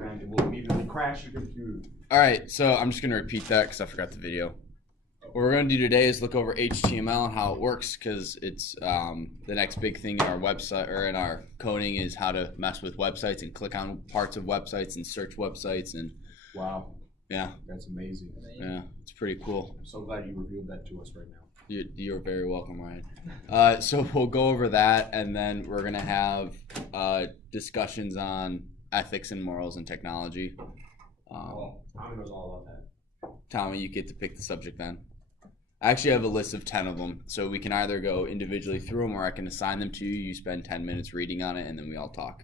program, it will immediately crash your computer. All right, so I'm just going to repeat that because I forgot the video. What we're going to do today is look over HTML and how it works, because it's the next big thing in our website, or in our coding, is how to mess with websites and click on parts of websites and search websites. And wow. Yeah. That's amazing. Yeah, it's pretty cool. I'm so glad you revealed that to us right now. You're very welcome, Ryan. So we'll go over that, and then we're going to have discussions on ethics and morals in technology. Well, Tommy knows all about that. Tommy, you get to pick the subject then. I actually have a list of 10 of them, so we can either go individually through them, or I can assign them to you. You spend 10 minutes reading on it, and then we all talk.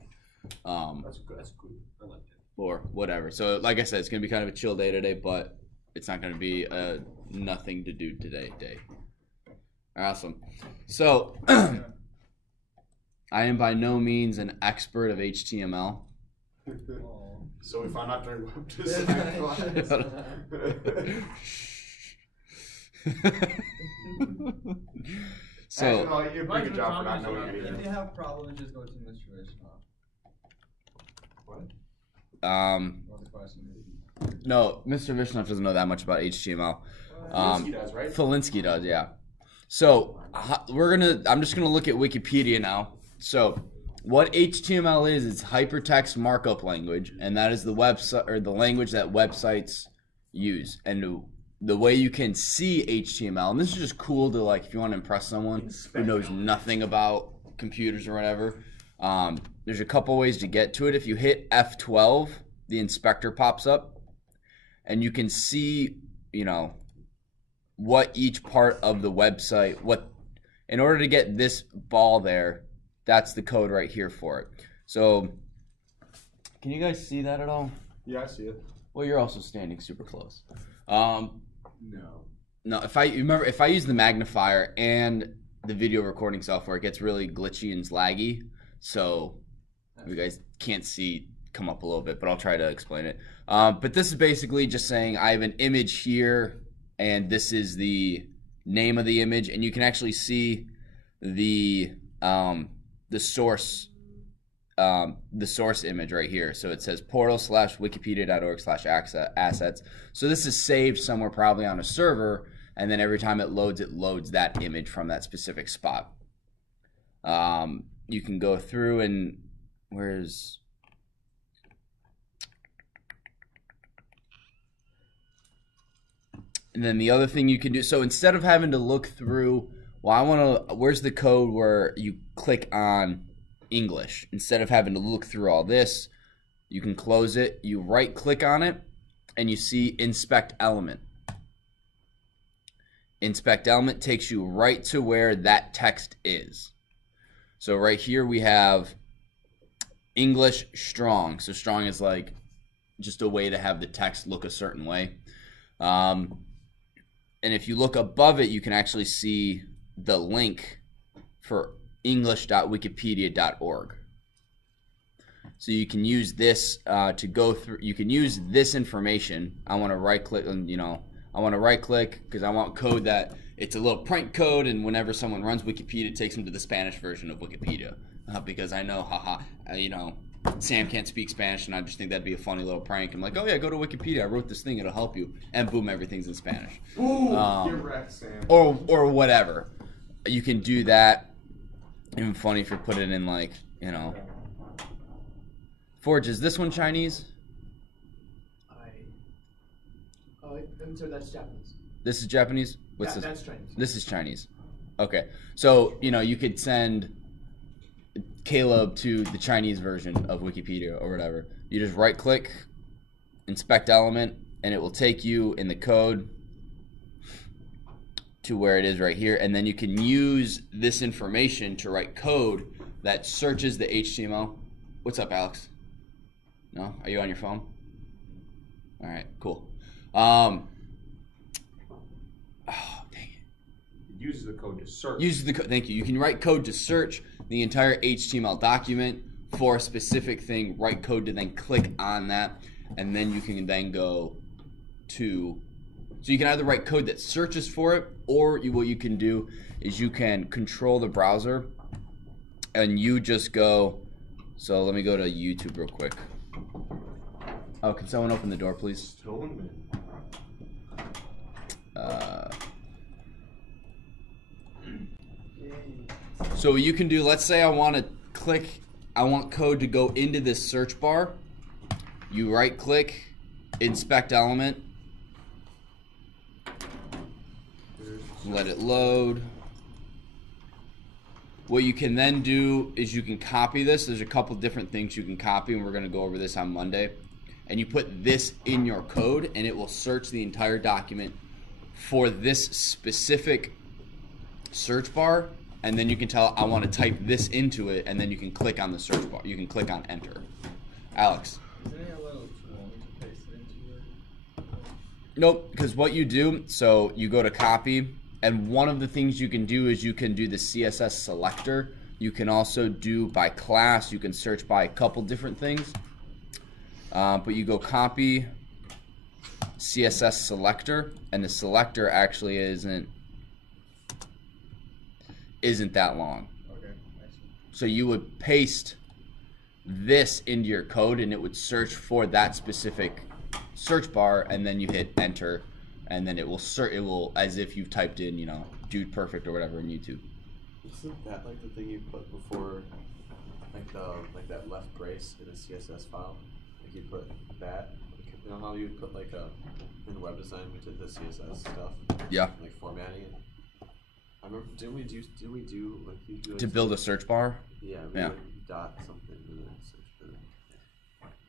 That's good. That's good. I like that. Or whatever. So, like I said, it's going to be kind of a chill day today, but it's not going to be a nothing to do today day. Awesome. So, I am by no means an expert of HTML. So we found out during web design class. So, no, you pretty good job for not knowing anything. If you have problems, just go to Mr. Vishnu. What? No, Mr. Vishnov doesn't know that much about HTML. Felinski does, right? Felinski does, yeah. So I'm just gonna look at Wikipedia now. So what HTML is, it's hypertext markup language, and that is the website, or the language that websites use. And the way you can see HTML, and this is just cool to, like, if you want to impress someone who knows nothing about computers or whatever, there's a couple ways to get to it. If you hit F12, the inspector pops up, and you can see, you know, what each part of the website, in order to get this ball there, that's the code right here for it. So, can you guys see that at all? Yeah, I see it. Well, you're also standing super close. No, if I use the magnifier and the video recording software, it gets really glitchy and laggy. So, you guys can't see come up a little bit, but I'll try to explain it. But this is basically just saying I have an image here, and this is the name of the image, and you can actually see the source image right here. So it says portal/wikipedia.org/assets. So this is saved somewhere probably on a server, and then every time it loads that image from that specific spot. You can go through and and then the other thing you can do, so instead of having to look through, where's the code where you click on English? Instead of having to look through all this, you can close it, you right click on it, and you see Inspect Element. Inspect Element takes you right to where that text is. So right here we have English strong. So strong is like just a way to have the text look a certain way. And if you look above it, you can actually see the link for english.wikipedia.org. So you can use this to go through. You can use this information. I want to right click, and I want to right click because I want code that it's a little prank code, and whenever someone runs Wikipedia, it takes them to the Spanish version of Wikipedia because I know, Sam can't speak Spanish, and I just think that'd be a funny little prank. I'm like, oh yeah, go to Wikipedia. I wrote this thing; it'll help you. And boom, everything's in Spanish. Ooh, you're wrecked, Sam. Or whatever. You can do that. Even funny if you put it in Forge, is this one Chinese? I'm sorry, that's Japanese. This is Japanese? That's Chinese. This is Chinese. Okay. So, you could send Caleb to the Chinese version of Wikipedia or whatever. You just right click, inspect element, and it will take you in the code to where it is right here, and then you can use this information to write code that searches the HTML. What's up, Alex? No? Are you on your phone? All right, cool. Oh, dang it. It uses the code to search. Thank you. You can write code to search the entire HTML document for a specific thing, write code to then click on that, and then you can then go to, so you can either write code that searches for it, or what you can do is you can control the browser and you just go, so let me go to YouTube real quick. Oh, can someone open the door, please? Stoneman. So what you can do, let's say I want code to go into this search bar. You right click, inspect element, let it load. What you can then do is you can copy this. There's a couple different things you can copy, and we're going to go over this on Monday. And you put this in your code, and it will search the entire document for this specific search bar. And then you can tell I want to type this into it, and then you can click on the search bar. You can click on enter. Alex. Isn't it a little too long to paste it into your... Nope, because what you do, so you go to copy, and one of the things you can do is you can do the CSS selector. You can also do by class. You can search by a couple different things. But you go copy CSS selector, and the selector actually isn't that long. Okay, I see. So you would paste this into your code, and it would search for that specific search bar, and then you hit enter, and then it will as if you've typed in, you know, Dude Perfect or whatever in YouTube. Isn't that like the thing you put before, like that left brace in a CSS file? Like you put that. You know how you put like in web design we did the CSS stuff. Yeah. Like formatting it. I remember, did we do like you do To build a search bar? Yeah. Yeah. Dot something and then search for it.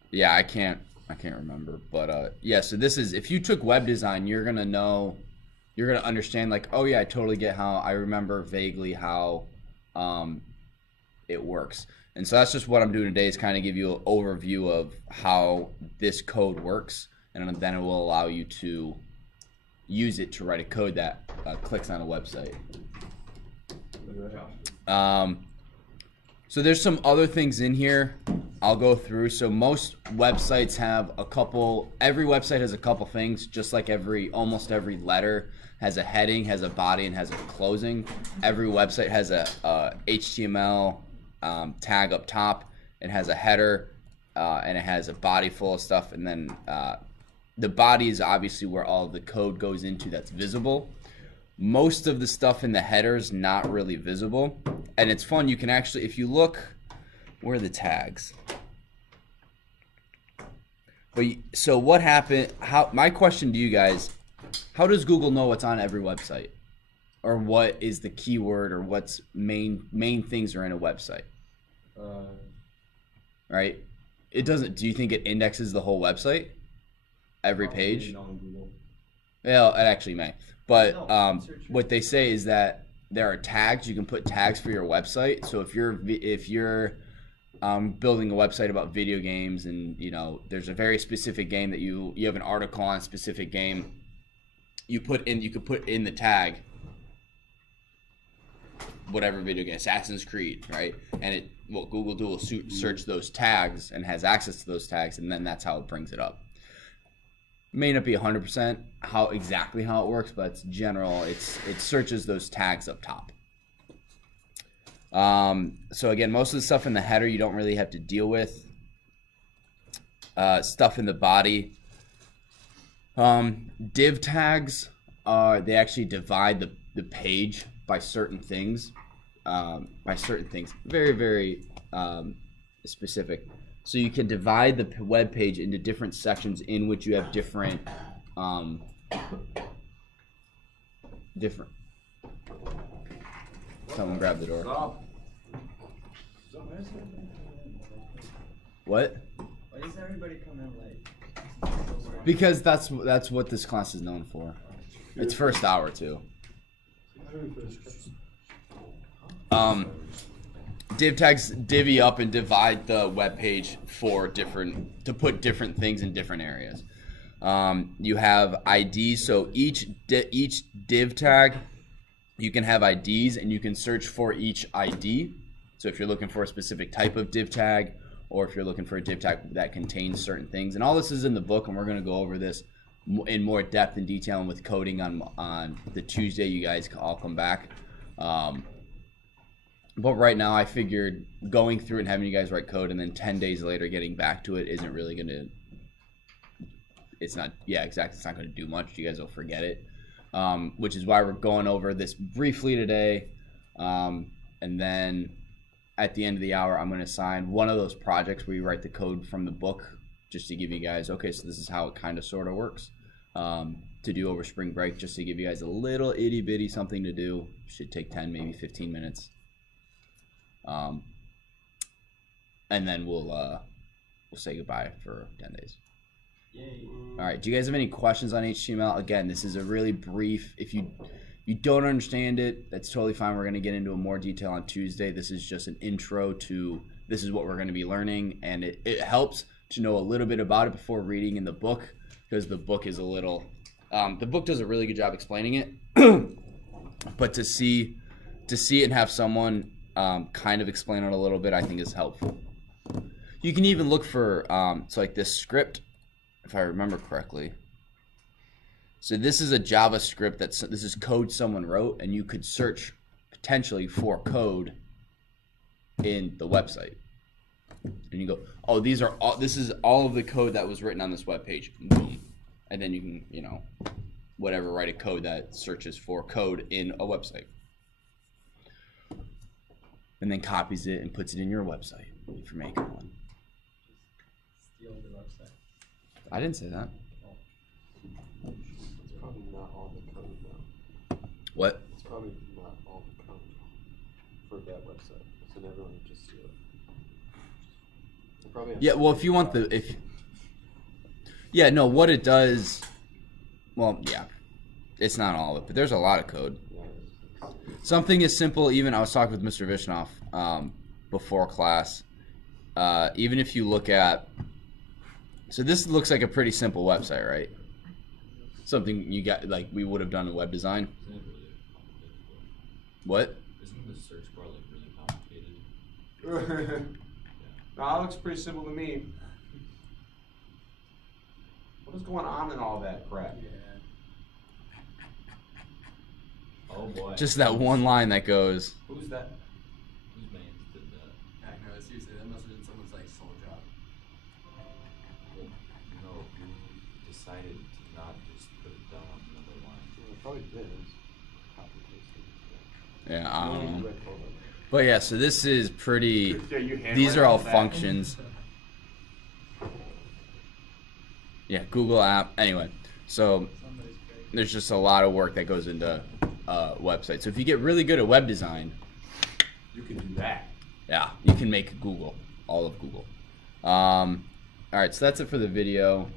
Yeah, I can't remember, but yeah. So this is, if you took web design, you're gonna understand, like, oh yeah, I totally get how, I remember vaguely how it works. And so that's just what I'm doing today, is kind of give you an overview of how this code works, and then it will allow you to use it to write a code that clicks on a website. So there's some other things in here I'll go through. So most websites have every website has a couple things, just like almost every letter has a heading, has a body, and has a closing. Every website has a HTML tag up top. It has a header, and it has a body full of stuff, and then the body is obviously where all the code goes into that's visible. Most of the stuff in the header is not really visible, and it's fun. You can actually, if you look, where are the tags? So what happened? My question to you guys: how does Google know what's on every website, or what is the keyword, or what's main things are in a website? Right? It doesn't. Do you think it indexes the whole website, every page? Well, it actually may. But what they say is that there are tags. You can put tags for your website. So if you're building a website about video games, and you know there's a very specific game that you have an article on a specific game, you could put in the tag whatever video game, Assassin's Creed, right? And what Google do will search those tags and has access to those tags, and then that's how it brings it up. May not be 100% exactly how it works, but it's general. It searches those tags up top. So again, most of the stuff in the header you don't really have to deal with. Stuff in the body. Div tags they actually divide the page by certain things. Very, very specific. So you can divide the web page into different sections in which you have different. Someone grab the door. Stop. What? Why does everybody come in late? Because that's what this class is known for. It's first hour too. Div tags divvy up and divide the web page to put different things in different areas. You have IDs, so each div tag, you can have IDs, and you can search for each ID. So if you're looking for a specific type of div tag, or if you're looking for a div tag that contains certain things, and all this is in the book, and we're going to go over this in more depth and detail and with coding on the Tuesday. You guys all come back. But right now, I figured going through and having you guys write code and then 10 days later getting back to it isn't really going to it's not, yeah, exactly, it's not going to do much. You guys will forget it, which is why we're going over this briefly today. And then at the end of the hour, I'm going to assign one of those projects where you write the code from the book, just to give you guys, okay, so this is how it kind of sort of works, to do over spring break, just to give you guys a little itty bitty something to do. Should take 10, maybe 15 minutes. And then we'll say goodbye for 10 days. Yay. All right, do you guys have any questions on HTML? Again, this is a really brief, if you don't understand it, that's totally fine. We're going to get into more detail on Tuesday. This is just an intro to, this is what we're going to be learning, and it helps to know a little bit about it before reading in the book, because the book is a little, the book does a really good job explaining it, but to see it and have someone kind of explain it a little bit, I think is helpful. You can even look for, so like this script, if I remember correctly. So this is a JavaScript this is code someone wrote, and you could search potentially for code in the website. And you go, oh, this is all of the code that was written on this web page. Boom. And then you can, you know, whatever, write a code that searches for code in a website. And then copies it and puts it in your website if you're making one. Steal the website. I didn't say that. It's probably not all the code though. What? It's probably not all the code for that website. So everyone would just steal it. It probably has Yeah, well, if you want yeah, no, what it does, well, yeah, it's not all of it, but there's a lot of code. Something as simple, even I was talking with Mr. Vishnoff before class, even if you look at, so this looks like a pretty simple website, right? Something you got, like we would have done in web design. What? Isn't the search bar like really complicated? No, that looks pretty simple to me. What is going on in all that crap? Yeah. Oh boy. Just that one line that goes, Who's that? Whose man did that? I know, seriously, that must have been someone's like sole job. No, who decided to not just put it down on another line? Yeah, it probably did. It's copy pasted. yeah, I don't know. Red color. But yeah, so this is pretty, Yeah, you handwrite these are all that. functions. Yeah, Google app. Anyway, so Somebody's great. there's just a lot of work that goes into websites. So if you get really good at web design, You can do that. yeah, you can make Google, all of Google. All right, so that's it for the video.